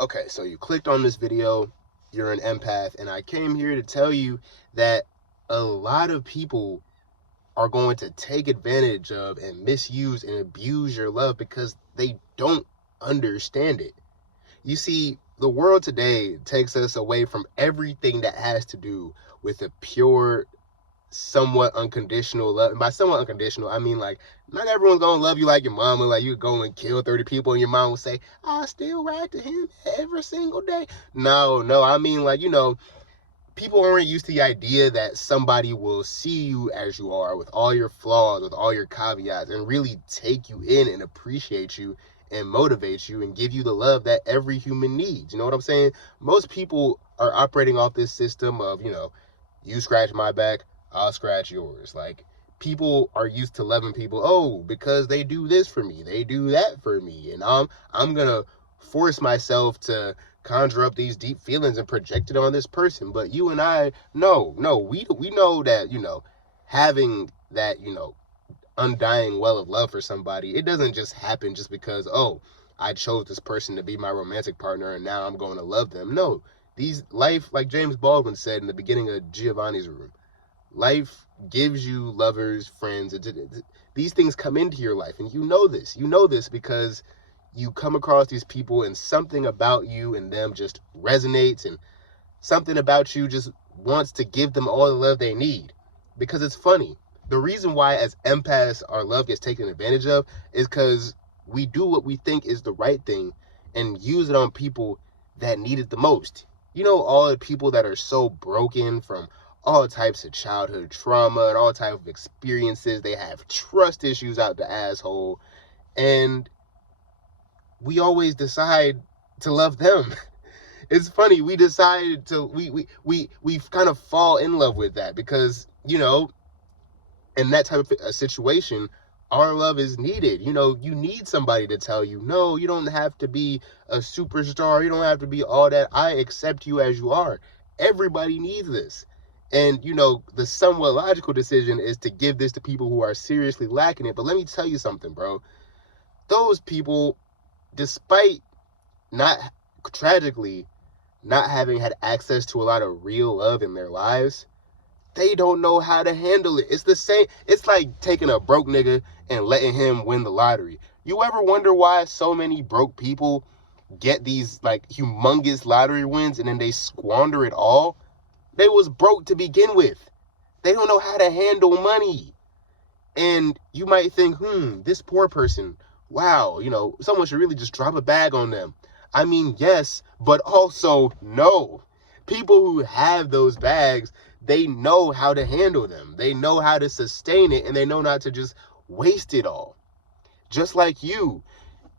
Okay, so you clicked on this video, you're an empath, and I came here to tell you that a lot of people are going to take advantage of and misuse and abuse your love because they don't understand it. You see, the world today takes us away from everything that has to do with a pure, somewhat unconditional love. And by somewhat unconditional, I mean, like, not everyone's gonna love you like your mama. Like, you go and kill 30 people and your mom will say, I still write to him every single day. No, I mean, like, people aren't used to the idea that somebody will see you as you are, with all your flaws, with all your caveats, and really take you in and appreciate you and motivate you and give you the love that every human needs. You know what I'm saying? Most people are operating off this system of, you scratch my back, I'll scratch yours. Like, people are used to loving people, because they do this for me, they do that for me, and I'm gonna force myself to conjure up these deep feelings and project it on this person. But you and I, no, we know that, having that, undying well of love for somebody, it doesn't just happen just because, I chose this person to be my romantic partner and now I'm going to love them. No, these life, like James Baldwin said in the beginning of Giovanni's Room, life gives you lovers, friends. These things come into your life, and you know this because you come across these people and something about you and them just resonates, and something about you just wants to give them all the love they need. Because it's funny, the reason why as empaths our love gets taken advantage of is because we do what we think is the right thing and use it on people that need it the most. All the people that are so broken from all types of childhood trauma and all types of experiences, they have trust issues out the asshole, and we always decide to love them. It's funny, we decide to we kind of fall in love with that because, in that type of a situation, our love is needed. You need somebody to tell you, no, you don't have to be a superstar, you don't have to be all that. I accept you as you are. Everybody needs this. And the somewhat logical decision is to give this to people who are seriously lacking it. But let me tell you something, bro. Those people, despite not tragically not having had access to a lot of real love in their lives, they don't know how to handle it. It's the same. It's like taking a broke nigga and letting him win the lottery. You ever wonder why so many broke people get these like humongous lottery wins and then they squander it all? They was broke to begin with. They don't know how to handle money. And you might think, this poor person, wow, someone should really just drop a bag on them. I mean, yes, but also no. People who have those bags, they know how to handle them. They know how to sustain it, and they know not to just waste it all. Just like you.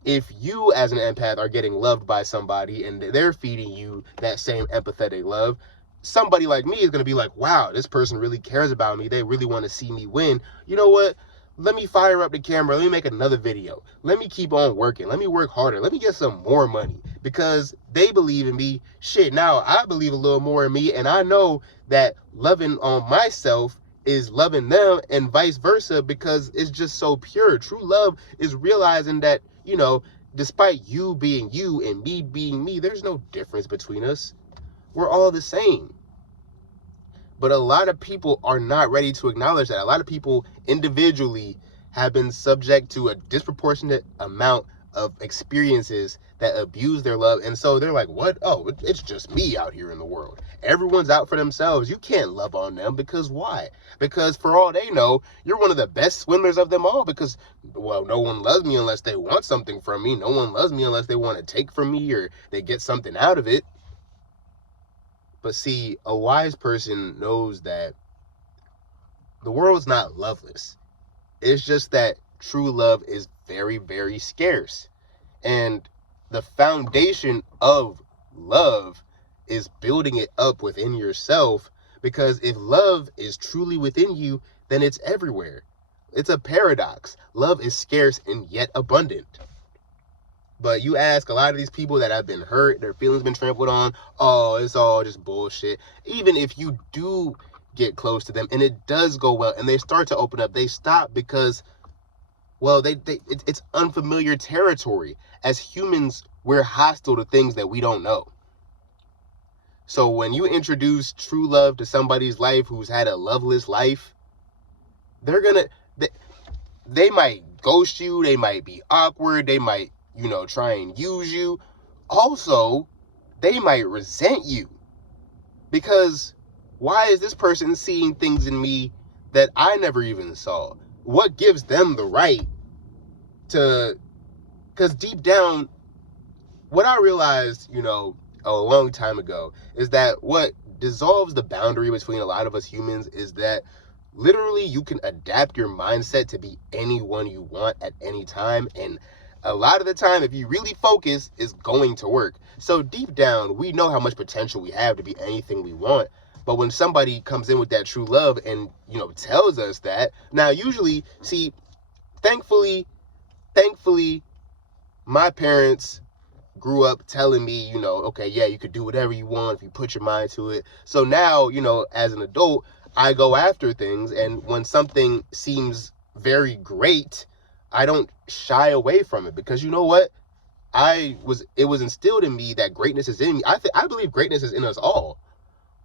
If you as an empath are getting loved by somebody and they're feeding you that same empathetic love, somebody like me is going to be like, wow, this person really cares about me. They really want to see me win. You know what? Let me fire up the camera. Let me make another video. Let me keep on working. Let me work harder. Let me get some more money because they believe in me. Shit, now I believe a little more in me, and I know that loving on myself is loving them and vice versa because it's just so pure. True love is realizing that, despite you being you and me being me, there's no difference between us. We're all the same. But a lot of people are not ready to acknowledge that. A lot of people individually have been subject to a disproportionate amount of experiences that abuse their love. And so they're like, what? Oh, it's just me out here in the world. Everyone's out for themselves. You can't love on them because why? Because for all they know, you're one of the best swimmers of them all because, well, no one loves me unless they want something from me. No one loves me unless they want to take from me or they get something out of it. But see, a wise person knows that the world's not loveless. It's just that true love is very, very scarce. And the foundation of love is building it up within yourself, because if love is truly within you, then it's everywhere. It's a paradox. Love is scarce and yet abundant. But you ask a lot of these people that have been hurt, their feelings been trampled on, oh, it's all just bullshit. Even if you do get close to them and it does go well and they start to open up, they stop because, well, it's unfamiliar territory. As humans, we're hostile to things that we don't know. So when you introduce true love to somebody's life who's had a loveless life, they might ghost you, they might be awkward, they might, try and use you. Also, they might resent you. Because why is this person seeing things in me that I never even saw? What gives them the right to... Because deep down, what I realized, a long time ago, is that what dissolves the boundary between a lot of us humans is that literally you can adapt your mindset to be anyone you want at any time. And a lot of the time, if you really focus, it's going to work. So deep down, we know how much potential we have to be anything we want. But when somebody comes in with that true love and, tells us that, now usually, see, thankfully, my parents grew up telling me, okay, yeah, you could do whatever you want if you put your mind to it. So now, as an adult, I go after things, and when something seems very great, I don't shy away from it, because you know what? It was instilled in me that greatness is in me. I believe greatness is in us all.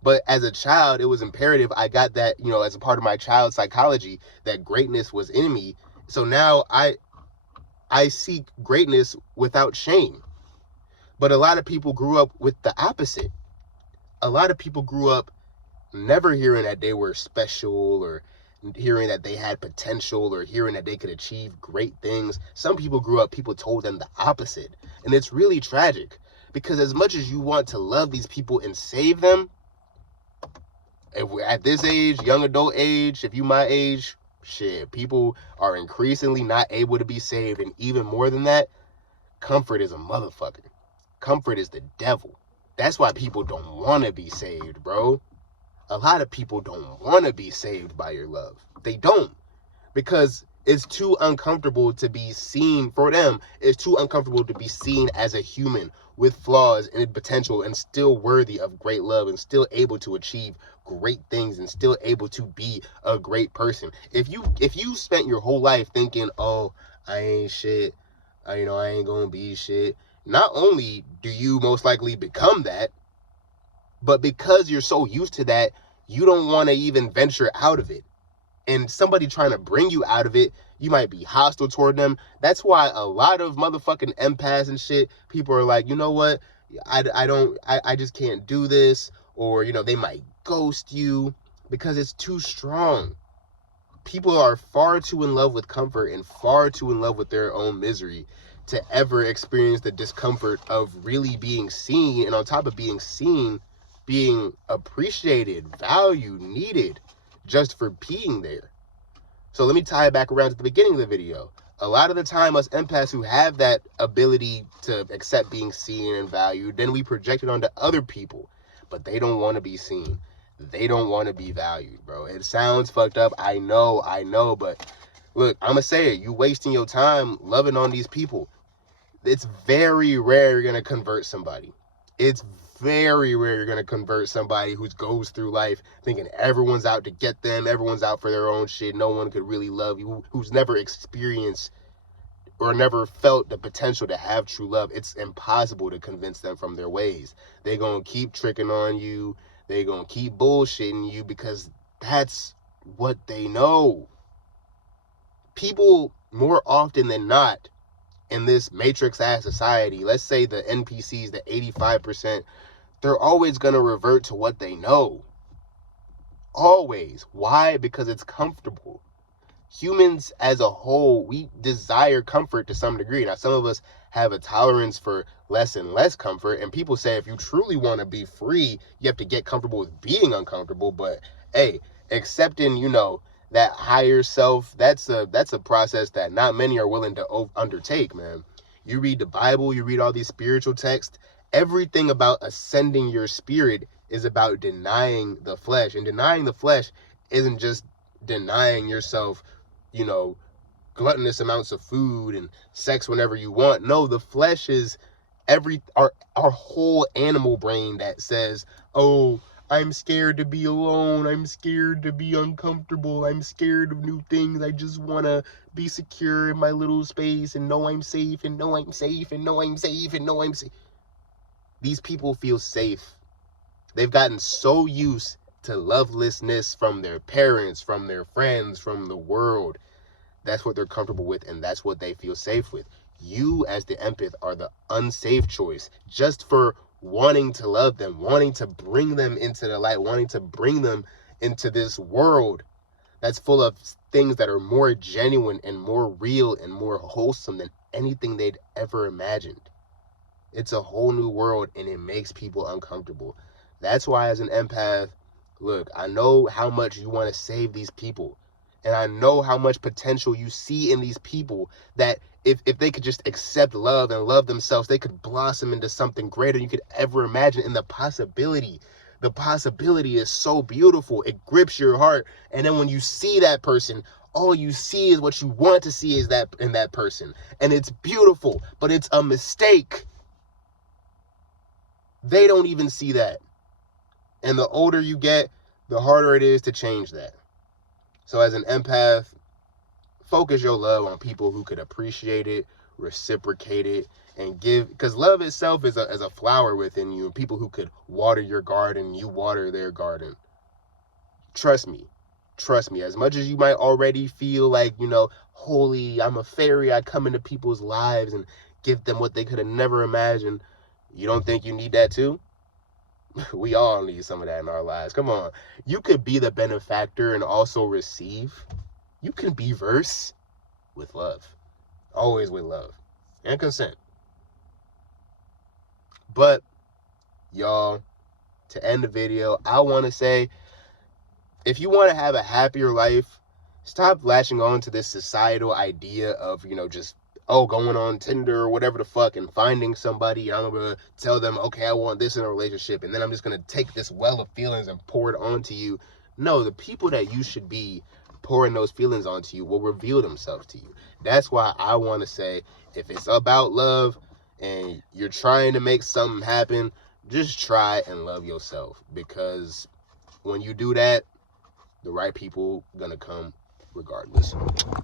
But as a child, it was imperative I got that, as a part of my child psychology, that greatness was in me. So now I seek greatness without shame. But a lot of people grew up with the opposite. A lot of people grew up never hearing that they were special, or hearing that they had potential, or hearing that they could achieve great things. Some people grew up, people told them the opposite. And it's really tragic, because as much as you want to love these people and save them, if we're at this age, young adult age, if you my age, shit, people are increasingly not able to be saved. And even more than that, comfort is a motherfucker. Comfort is the devil. That's why people don't want to be saved, bro. A lot of people don't want to be saved by your love. They don't. Because it's too uncomfortable to be seen, for them, it's too uncomfortable to be seen as a human with flaws and potential, and still worthy of great love, and still able to achieve great things, and still able to be a great person. If you spent your whole life thinking, oh, I ain't shit, I ain't gonna be shit, not only do you most likely become that, but because you're so used to that, you don't want to even venture out of it. And somebody trying to bring you out of it, you might be hostile toward them. That's why a lot of motherfucking empaths and shit, people are like, you know what? I just can't do this. Or, they might ghost you because it's too strong. People are far too in love with comfort and far too in love with their own misery to ever experience the discomfort of really being seen, and on top of being seen, being appreciated, valued, needed, just for being there. So let me tie it back around to the beginning of the video. A lot of the time, us empaths who have that ability to accept being seen and valued, then we project it onto other people, but they don't want to be seen. They don't want to be valued, bro. It sounds fucked up. I know, but look, I'm gonna say it. You wasting your time loving on these people. It's very rare you're gonna convert somebody. It's very rare you're gonna convert somebody who goes through life thinking everyone's out to get them, everyone's out for their own shit, no one could really love you, who's never experienced or never felt the potential to have true love. It's impossible to convince them from their ways. They're gonna keep tricking on you. They're gonna keep bullshitting you because that's what they know. People, more often than not, in this matrix-ass society, let's say the NPCs, the 85%, they're always going to revert to what they know. Always. Why? Because it's comfortable. Humans as a whole, we desire comfort to some degree. Now, some of us have a tolerance for less and less comfort, and people say if you truly want to be free, you have to get comfortable with being uncomfortable. But hey, accepting, that higher self, that's a process that not many are willing to undertake, man. You read the Bible, you read all these spiritual texts, everything about ascending your spirit is about denying the flesh. And denying the flesh isn't just denying yourself, gluttonous amounts of food and sex whenever you want. No, the flesh is our whole animal brain that says, oh, I'm scared to be alone. I'm scared to be uncomfortable. I'm scared of new things. I just want to be secure in my little space and know I'm safe and know I'm safe and know I'm safe and know I'm safe. These people feel safe. They've gotten so used to lovelessness from their parents, from their friends, from the world. That's what they're comfortable with, and that's what they feel safe with. You, as the empath, are the unsafe choice just for wanting to love them, wanting to bring them into the light, wanting to bring them into this world that's full of things that are more genuine and more real and more wholesome than anything they'd ever imagined. It's a whole new world, and it makes people uncomfortable. That's why, as an empath, look, I know how much you want to save these people. And I know how much potential you see in these people, that if they could just accept love and love themselves, they could blossom into something greater than you could ever imagine. And the possibility is so beautiful. It grips your heart. And then when you see that person, all you see is what you want to see is that in that person. And it's beautiful, but it's a mistake. They don't even see that. And the older you get, the harder it is to change that. So as an empath, focus your love on people who could appreciate it, reciprocate it, and give, because love itself is a flower within you, and people who could water your garden, you water their garden. Trust me, as much as you might already feel like, holy, I'm a fairy, I come into people's lives and give them what they could have never imagined, you don't think you need that too? We all need some of that in our lives. Come on. You could be the benefactor and also receive. You can be verse with love. Always with love and consent. But, y'all, to end the video, I want to say, if you want to have a happier life, stop latching on to this societal idea of, just, going on Tinder or whatever the fuck and finding somebody. I'm going to tell them, okay, I want this in a relationship. And then I'm just going to take this well of feelings and pour it onto you. No, the people that you should be pouring those feelings onto you will reveal themselves to you. That's why I want to say, if it's about love and you're trying to make something happen, just try and love yourself. Because when you do that, the right people gonna come regardless.